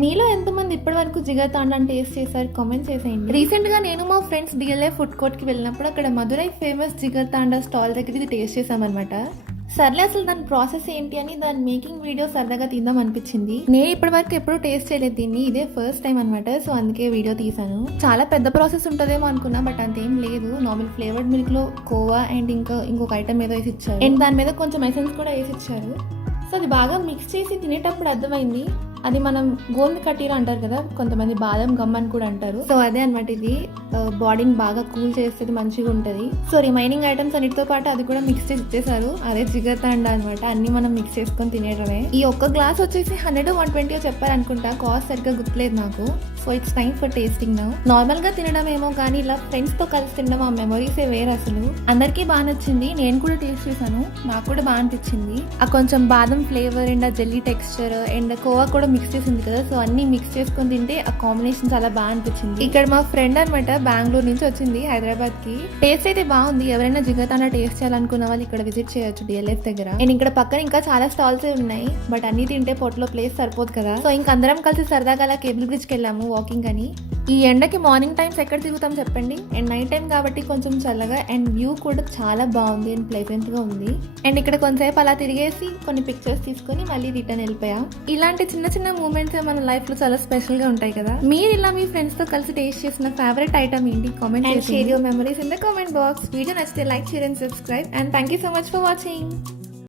మీలో ఎంతమంది ఇప్పటి వరకు జిగర్ తాండాని టేస్ట్ చేశారు కామెంట్ చేసేయండి. రీసెంట్ గా నేను మా ఫ్రెండ్స్ డిఎల్ఏ ఫుడ్ కోర్ట్ కి వెళ్ళినప్పుడు అక్కడ మధురై ఫేమస్ జిగర్ తాండా స్టాల్ దగ్గర ఇది టేస్ట్ చేసామన్నమాట. సర్లే అసలు దాని ప్రాసెస్ ఏంటి అని దాని మేకింగ్ వీడియో సరదాగా తీద్దాం అనిపించింది. నేను ఇప్పటి వరకు ఎప్పుడు టేస్ట్ చేయలేదు దీన్ని, ఇదే ఫస్ట్ టైం అనమాట. సో అందుకే వీడియో తీసాను. చాలా పెద్ద ప్రాసెస్ ఉంటుందేమో అనుకున్నా, బట్ అంతేం లేదు. నార్మల్ ఫ్లేవర్డ్ మిల్క్ లో కోవా అండ్ ఇంకొక ఐటమ్ ఏదో వేసి ఇచ్చారు అండ్ దాని మీద కొంచెం ఎసెన్స్ కూడా వేసి ఇచ్చారు. సో అది బాగా మిక్స్ చేసి తినేటప్పుడు అర్థమైంది, అది మనం గోంద కట్టీరా అంటారు కదా, కొంతమంది బాదం గమ్ అని కూడా అంటారు. సో అదే అనమాట, ఇది బాడీని బాగా కూల్ చేస్తుంది, మంచిగా ఉంటుంది. సో రిమైనింగ్ ఐటమ్స్ అన్నిటితో పాటు అది కూడా మిక్స్ చేసి ఇచ్చేసారు. అదే జిగర్ తాండా అనమాట, అన్ని మనం మిక్స్ చేసుకొని తినేయడమే. ఈ ఒక్క గ్లాస్ వచ్చేసి 100-120 చెప్పారు అనుకుంటా, కాస్ట్ సరిగ్గా గుర్తులేదు నాకు. So it's time for tasting now. Normal గా తినడం ఏమో కానీ ఇలా ఫ్రెండ్స్ తో కలిసి తినడం ఆ మెమరీసే వేరే అసలు. అందరికీ బాగా నచ్చింది, నేను కూడా టేస్ట్ చేశాను, నాకు కూడా బాగా అనిపించింది. ఆ కొంచెం బాదం ఫ్లేవర్ అండ్ ఆ జెల్లీ టెక్స్చర్ అండ్ కోవా కూడా మిక్స్ చేసింది కదా, సో అన్ని మిక్స్ చేసుకొని తింటే ఆ కాంబినేషన్ చాలా బాగా అనిపించింది. ఇక్కడ మా ఫ్రెండ్ అనమాట బెంగళూరు నుంచి వచ్చింది హైదరాబాద్ కి. టేస్ట్ అయితే బాగుంది, ఎవరైనా జిగర్ తాండా టేస్ట్ చేయాలనుకున్న వాళ్ళు ఇక్కడ విజిట్ చేయొచ్చు డిఎల్ఎఫ్ దగ్గర. అండ్ ఇక్కడ పక్కన ఇంకా చాలా స్టాల్స్ ఉన్నాయి, బట్ అన్ని తింటే పొట్టలో ప్లేస్ సరిపోదు కదా. సో ఇంక అందరం కలిసి సరదాగా అలా కేబుల్ బ్రిడ్జ్ కి వెళ్ళాము వాకింగ్ అని. ఈ ఎండకి మార్నింగ్ టైమ్స్ ఎక్కడ తిరుగుతాం చెప్పండి, అండ్ నైట్ టైం కాబట్టి కొంచెం చల్లగా అండ్ వ్యూ కూడా చాలా బాగుంది అండ్ ప్లెజెంట్ గా ఉంది. అండ్ ఇక్కడ కొంతసేపు అలా తిరిగేసి కొన్ని పిక్చర్స్ తీసుకొని మళ్ళీ రిటర్న్ వెళ్ళిపోయా. ఇలాంటి చిన్న చిన్న మూమెంట్స్ మన లైఫ్ లో చాలా స్పెషల్ గా ఉంటాయి కదా. మీరు ఇలా మీ ఫ్రెండ్స్ తో కలిసి టేస్ట్ చేసిన ఫేవరెట్ ఐటమ్ ఏంటి కామెంట్ చేసి share your memories in the comment box. Video నచ్చితే like, share and subscribe. And thank you so much for watching.